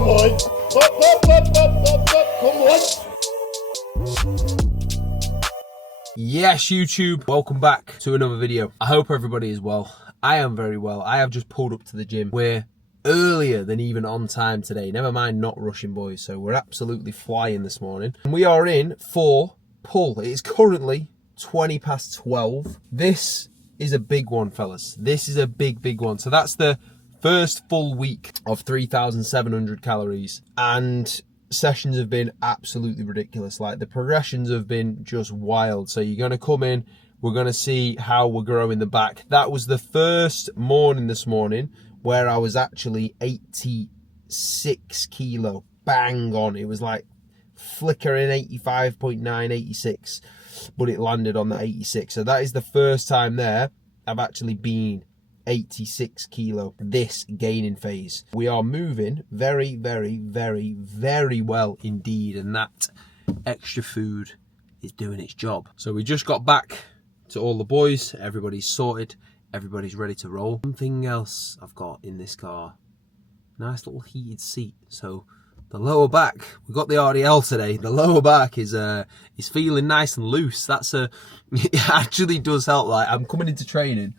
Come on. Come on. Yes, YouTube, welcome back to another video. I hope everybody is well. I am very well. I have just pulled up to the gym. We're earlier than even on time today. Never mind not rushing, boys. So we're absolutely flying this morning. And we are in for pull. It is currently 20 past 12. This is a big one, fellas. This is a big one. So that's the first full week of 3,700 calories. And sessions have been absolutely ridiculous. Like, the progressions have been just wild. So you're going to come in, we're going to see how we're growing the back. That was the first morning this morning where I was actually 86 kilo, bang on. It was like flickering 85.9, 86, but it landed on the 86. So that is the first time there I've actually been 86 kilo this gaining phase. We are moving very well indeed, and that extra food is doing its job. So we just got back to all the boys. Everybody's sorted, everybody's ready to roll. One thing else I've got in this car, nice little heated seat. So the lower back, we got the RDL today. The lower back is feeling nice and loose. It actually does help. Like, I'm coming into training,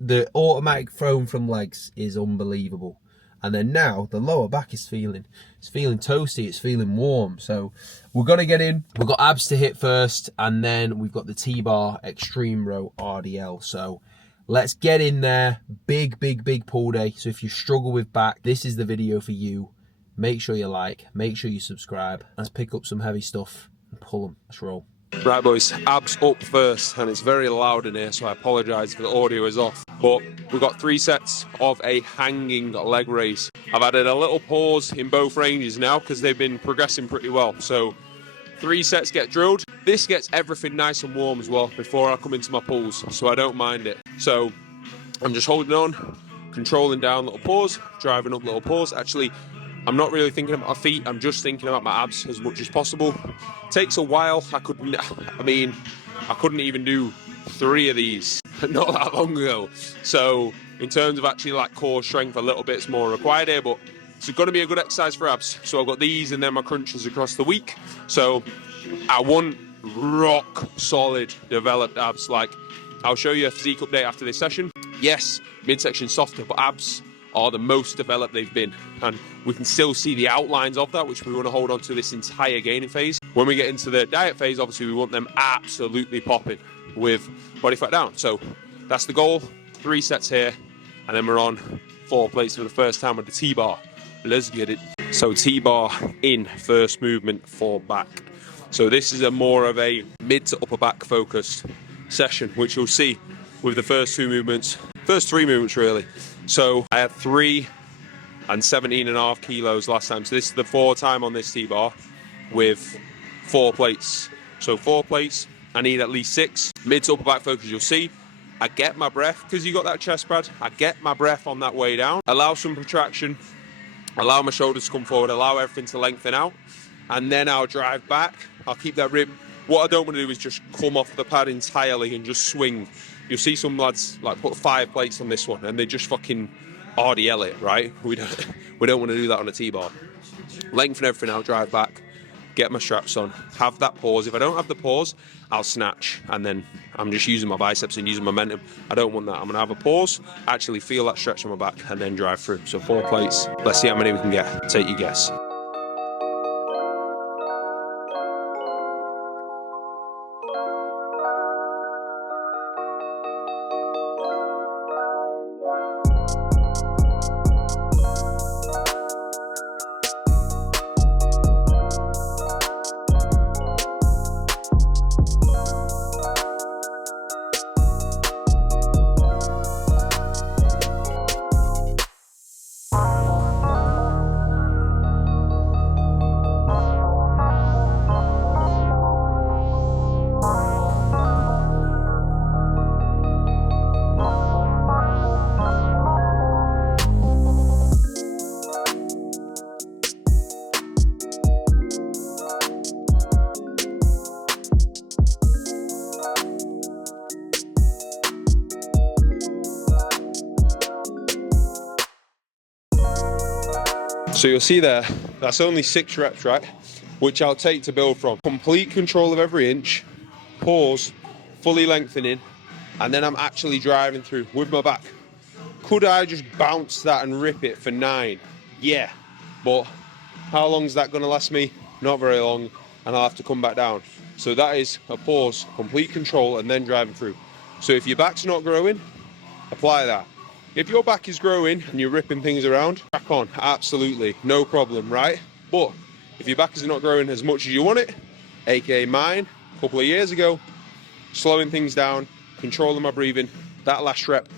the automatic thrown from legs is unbelievable, and then now the lower back is feeling toasty. It's feeling warm. So we're gonna get in. We've got abs to hit first, and then we've got the T-bar extreme row RDL. So let's get in there. Big pull day. So if you struggle with back, this is the video for you. Make sure you like, make sure you subscribe. Let's pick up some heavy stuff and pull them. Let's roll. Right, boys, abs up first, and it's very loud in here, so I apologise if the audio is off. But we've got 3 sets of a hanging leg raise. I've added a little pause in both ranges now because they've been progressing pretty well. So 3 sets get drilled. This gets everything nice and warm as well before I come into my pulls, so I don't mind it. So I'm just holding on, controlling down little pause, driving up little pause. Actually, I'm not really thinking about my feet, I'm just thinking about my abs as much as possible. Takes a while. I couldn't even do 3 of these not that long ago. So in terms of actually like core strength, a little bit's more required here, but it's going to be a good exercise for abs. So I've got these and then my crunches across the week. So I want rock solid developed abs. Like, I'll show you a physique update after this session. Yes, midsection softer, but abs are the most developed they've been, and we can still see the outlines of that, which we want to hold on to this entire gaining phase. When we get into the diet phase, obviously we want them absolutely popping with body fat down. So that's the goal. 3 sets here, and then we're on 4 plates for the first time with the T-bar. Let's get it. So T-bar in first movement for back. So this is a more of a mid to upper back focused session, which you'll see with the first 3 movements really. So I had 3 and 17.5 kilos last time. So this is the 4th time on this T-bar with 4 plates. So 4 plates, I need at least 6. Mid to upper back focus, you'll see. I get my breath, because you got that chest pad, I get my breath on that way down. Allow some protraction, allow my shoulders to come forward, allow everything to lengthen out. And then I'll drive back. I'll keep that rib. What I don't want to do is just come off the pad entirely and just swing. You'll see some lads like put 5 plates on this one and they just fucking RDL it, right? We don't want to do that on a T-bar. Lengthen everything out, drive back, get my straps on, have that pause. If I don't have the pause, I'll snatch, and then I'm just using my biceps and using momentum. I don't want that. I'm gonna have a pause, actually feel that stretch on my back, and then drive through. So 4 plates. Let's see how many we can get. Take your guess. So you'll see there, that's only 6 reps, right? Which I'll take to build from. Complete control of every inch, pause, fully lengthening, and then I'm actually driving through with my back. Could I just bounce that and rip it for 9? Yeah, but how long is that gonna last me? Not very long, and I'll have to come back down. So that is a pause, complete control, and then driving through. So if your back's not growing, apply that. If your back is growing and you're ripping things around, crack on, absolutely, no problem, right? But if your back is not growing as much as you want it, aka mine, a couple of years ago, slowing things down, controlling my breathing, that last rep,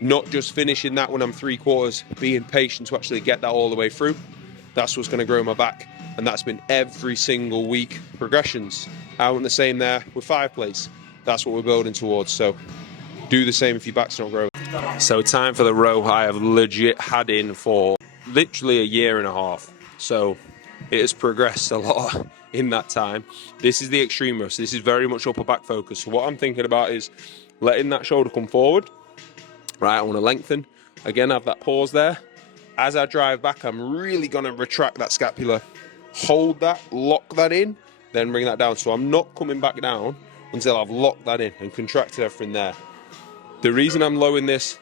not just finishing that when I'm 3/4, being patient to actually get that all the way through, that's what's gonna grow my back. And that's been every single week progressions. I want the same there with 5 plates. That's what we're building towards, so do the same if your back's not growing. So time for the row I have legit had in for literally a year and a half. So it has progressed a lot in that time. This is the extreme row, so this is very much upper back focus. So what I'm thinking about is letting that shoulder come forward. Right, I want to lengthen. Again, have that pause there. As I drive back, I'm really going to retract that scapula. Hold that, lock that in, then bring that down. So I'm not coming back down until I've locked that in and contracted everything there. The reason I'm loading this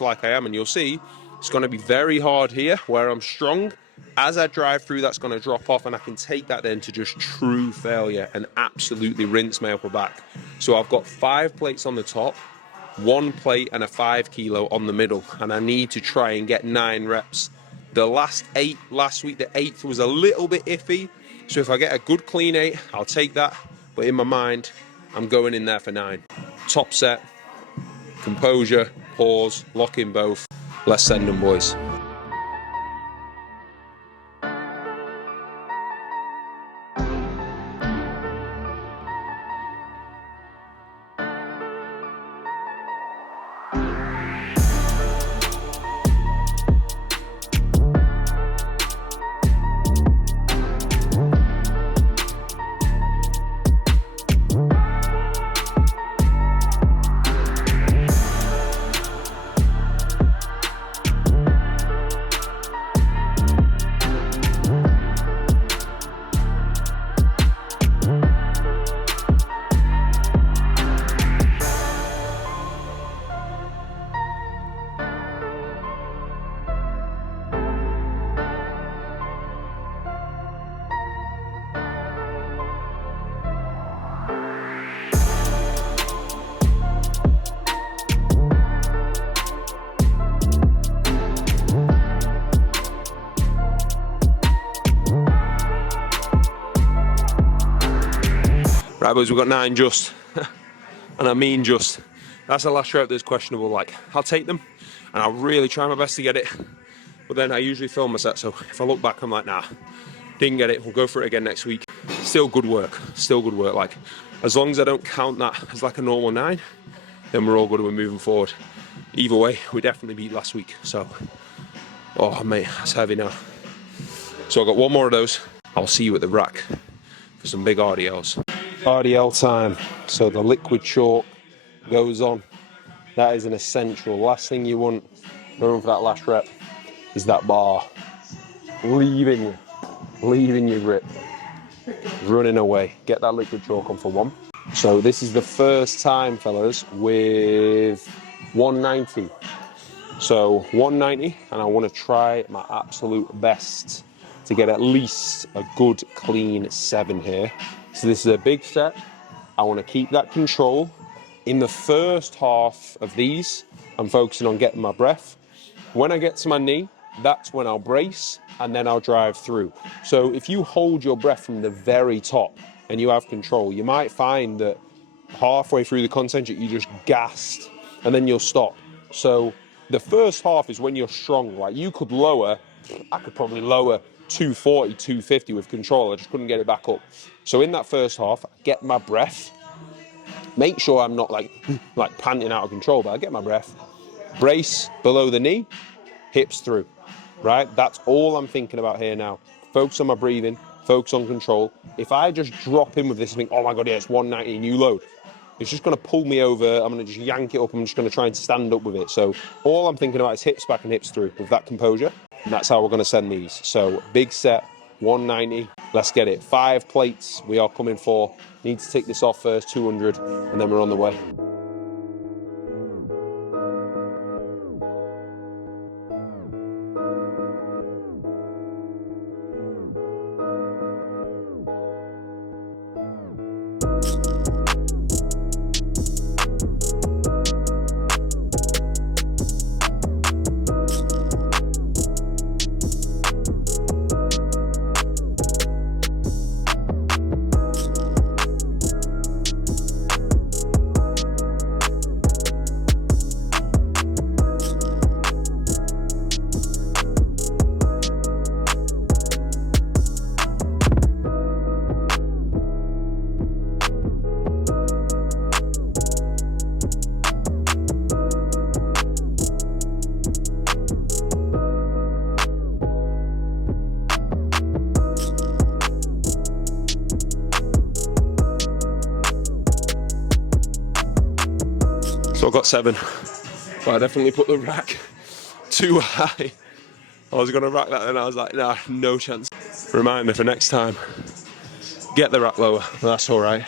like I am, and you'll see, it's going to be very hard here where I'm strong. As I drive through, that's going to drop off, and I can take that then to just true failure and absolutely rinse my upper back. So I've got 5 plates on the top, 1 plate and a 5 kilo on the middle, and I need to try and get 9 reps. The last 8 last week, the 8th was a little bit iffy. So if I get a good clean 8, I'll take that. But in my mind, I'm going in there for 9. Top set, composure, pause, lock in both. Let's send them, boys. Right, boys, we've got 9 just, and I mean just. That's the last rep that's questionable. Like, I'll take them, and I'll really try my best to get it, but then I usually film my set, so if I look back, I'm like, nah, didn't get it, we'll go for it again next week. Still good work, like, as long as I don't count that as like a normal 9, then we're all good and we're moving forward. Either way, we definitely beat last week, so, oh mate, that's heavy now. So I've got 1 more of those. I'll see you at the rack for some big RDLs. RDL time. So the liquid chalk goes on. That is an essential. Last thing you want going for that last rep is that bar leaving your grip, running away. Get that liquid chalk on for 1. So this is the first time, fellas, with 190. So 190, and I want to try my absolute best to get at least a good clean 7 here. So this is a big set. I want to keep that control. In the first half of these, I'm focusing on getting my breath. When I get to my knee, that's when I'll brace, and then I'll drive through. So if you hold your breath from the very top and you have control, you might find that halfway through the concentric, you just gassed, and then you'll stop. So the first half is when you're strong. Like, you could lower, I could probably lower 240, 250 with control. I just couldn't get it back up. So in that first half, I get my breath. Make sure I'm not like panting out of control, but I get my breath. Brace below the knee, hips through, right? That's all I'm thinking about here now. Focus on my breathing, focus on control. If I just drop in with this and think, oh my God, yeah, it's 190 and you load, it's just going to pull me over. I'm going to just yank it up. I'm just going to try and stand up with it. So all I'm thinking about is hips back and hips through with that composure. And that's how we're going to send these. So big set, 190. Let's get it. 5 plates we are coming for. Need to take this off first, 200, and then we're on the way. So I got 7, but I definitely put the rack too high. I was gonna rack that and I was like, nah, no chance. Remind me for next time, get the rack lower, that's all right.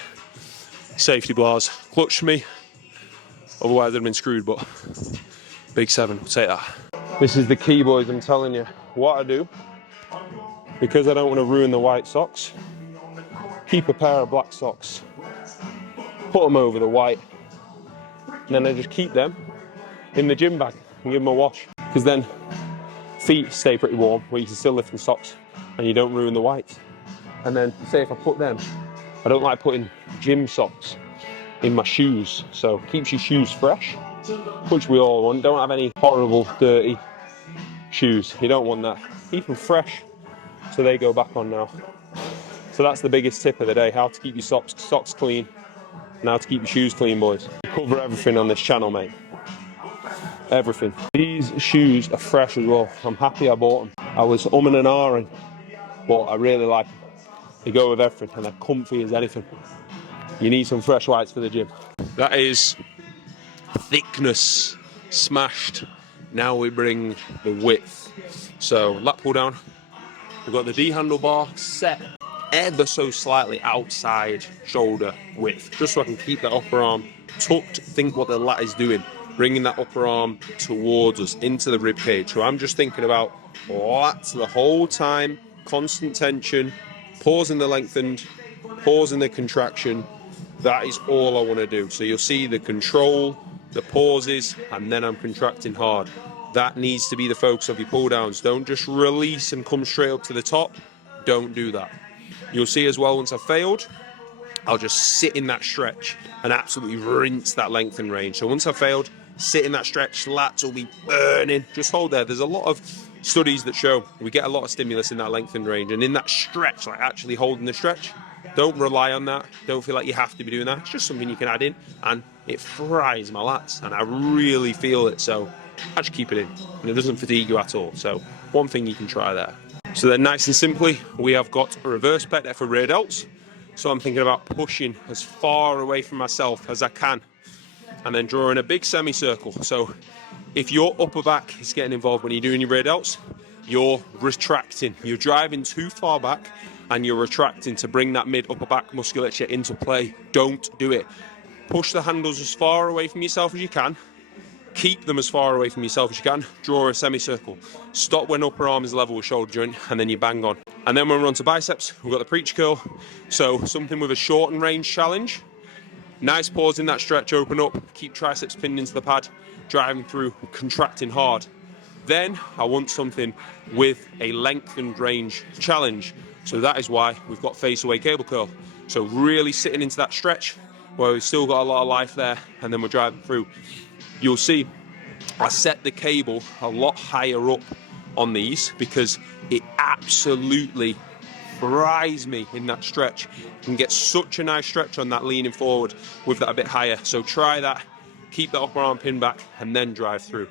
Safety bars, clutched me, otherwise I'd have been screwed, but big 7, we'll take that. This is the key, boys, I'm telling you. What I do, because I don't want to ruin the white socks, keep a pair of black socks, put them over the white, and then I just keep them in the gym bag and give them a wash. Because then feet stay pretty warm, where you can still lift the socks and you don't ruin the whites. And then say if I put them, I don't like putting gym socks in my shoes. So keeps your shoes fresh, which we all want. Don't have any horrible, dirty shoes. You don't want that. Keep them fresh so they go back on now. So that's the biggest tip of the day, how to keep your socks clean and how to keep your shoes clean, boys. We cover everything on this channel, mate. Everything. These shoes are fresh as well. I'm happy I bought them. I was umming and ahhing, but I really like them. They go with everything and they're comfy as anything. You need some fresh whites for the gym. That is thickness smashed. Now we bring the width. So lat pull down. We've got the D handlebar set ever so slightly outside shoulder width, just so I can keep that upper arm tucked. Think what the lat is doing, bringing that upper arm towards us into the rib cage. So I'm just thinking about lats the whole time, constant tension, pausing the lengthened, pausing the contraction. That is all I want to do. So you'll see the control, the pauses, and then I'm contracting hard. That needs to be the focus of your pull downs. Don't just release and come straight up to the top. Don't do that. You'll see as well, once I've failed, I'll just sit in that stretch and absolutely rinse that lengthen range. So once I've failed, sit in that stretch, lats will be burning. Just hold there. There's a lot of studies that show we get a lot of stimulus in that lengthen range, and in that stretch, like actually holding the stretch, don't rely on that. Don't feel like you have to be doing that. It's just something you can add in, and it fries my lats, and I really feel it. So I just keep it in, and it doesn't fatigue you at all. So one thing you can try there. So then nice and simply, we have got a reverse pec deck for rear delts. So I'm thinking about pushing as far away from myself as I can, and then drawing a big semicircle. So if your upper back is getting involved when you're doing your rear delts, you're retracting. You're driving too far back and you're retracting to bring that mid upper back musculature into play. Don't do it. Push the handles as far away from yourself as you can. Keep them as far away from yourself as you can. Draw a semicircle. Stop when upper arm is level with shoulder joint, and then you bang on. And then when we're on to biceps, we've got the preacher curl. So something with a shortened range challenge. Nice pause in that stretch, open up, keep triceps pinned into the pad, driving through, contracting hard. Then I want something with a lengthened range challenge. So that is why we've got face away cable curl. So really sitting into that stretch where we've still got a lot of life there, and then we're driving through. You'll see I set the cable a lot higher up on these because it absolutely fries me in that stretch. You can get such a nice stretch on that leaning forward with that a bit higher. So try that, keep that upper arm pinned back, and then drive through.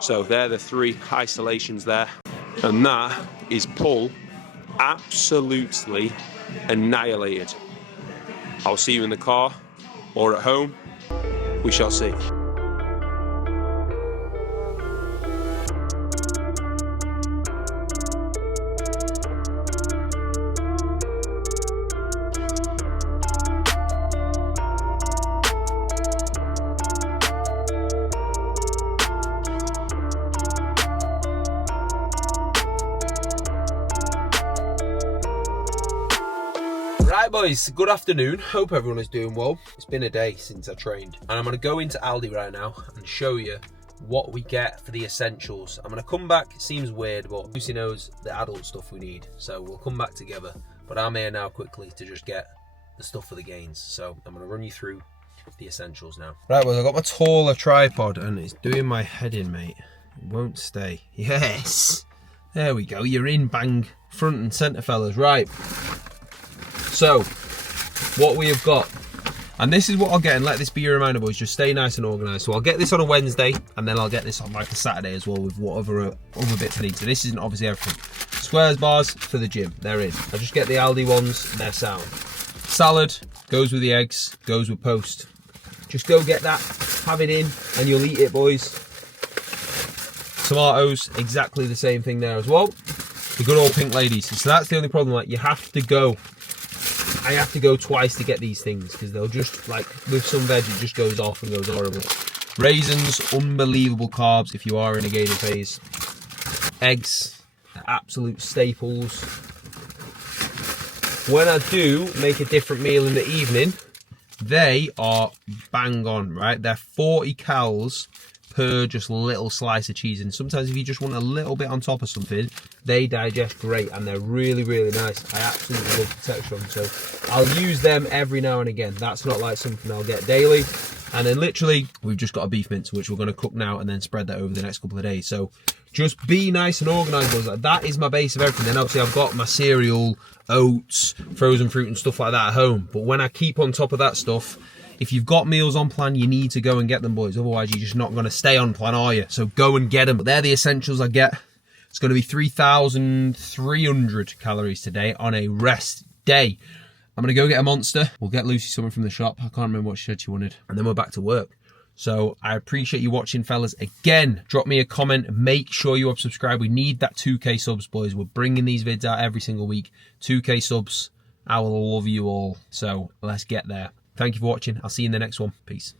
So they're the 3 isolations there. And that is pull absolutely annihilated. I'll see you in the car or at home. We shall see. Right boys, good afternoon. Hope everyone is doing well. It's been a day since I trained. And I'm going to go into Aldi right now and show you what we get for the essentials. I'm going to come back, it seems weird, but Lucy knows the adult stuff we need. So we'll come back together. But I'm here now quickly to just get the stuff for the gains. So I'm going to run you through the essentials now. Right boys, I've got my taller tripod and it's doing my head in, mate. It won't stay. Yes! There we go, you're in, bang. Front and centre, fellas. Right. So, what we have got, and this is what I'll get, and let this be your reminder, boys, just stay nice and organised. So I'll get this on a Wednesday, and then I'll get this on like a Saturday as well with whatever other bits I need. So this isn't obviously everything. Squares bars for the gym, they're in. I just get the Aldi ones, they're sound. Salad, goes with the eggs, goes with post. Just go get that, have it in, and you'll eat it, boys. Tomatoes, exactly the same thing there as well. The good old pink ladies. So that's the only problem, like you have to go, I have to go twice to get these things because they'll just, like with some veg, it just goes off and goes horrible. Raisins, unbelievable carbs if you are in a gainer phase. Eggs, absolute staples. When I do make a different meal in the evening, they are bang on, right? They're 40 calories per just little slice of cheese, and sometimes if you just want a little bit on top of something, they digest great and they're really, really nice. I absolutely love the texture of them, so I'll use them every now and again. That's not like something I'll get daily. And then literally we've just got a beef mince which we're going to cook now and then spread that over the next couple of days. So just be nice and organised. Like, that is my base of everything. Then obviously I've got my cereal, oats, frozen fruit and stuff like that at home, but when I keep on top of that stuff, if you've got meals on plan, you need to go and get them, boys. Otherwise, you're just not going to stay on plan, are you? So go and get them. But they're the essentials I get. It's going to be 3,300 calories today on a rest day. I'm going to go get a Monster. We'll get Lucy something from the shop. I can't remember what she said she wanted. And then we're back to work. So I appreciate you watching, fellas. Again, drop me a comment. Make sure you are subscribed. We need that 2K subs, boys. We're bringing these vids out every single week. 2K subs. I will love you all. So let's get there. Thank you for watching. I'll see you in the next one. Peace.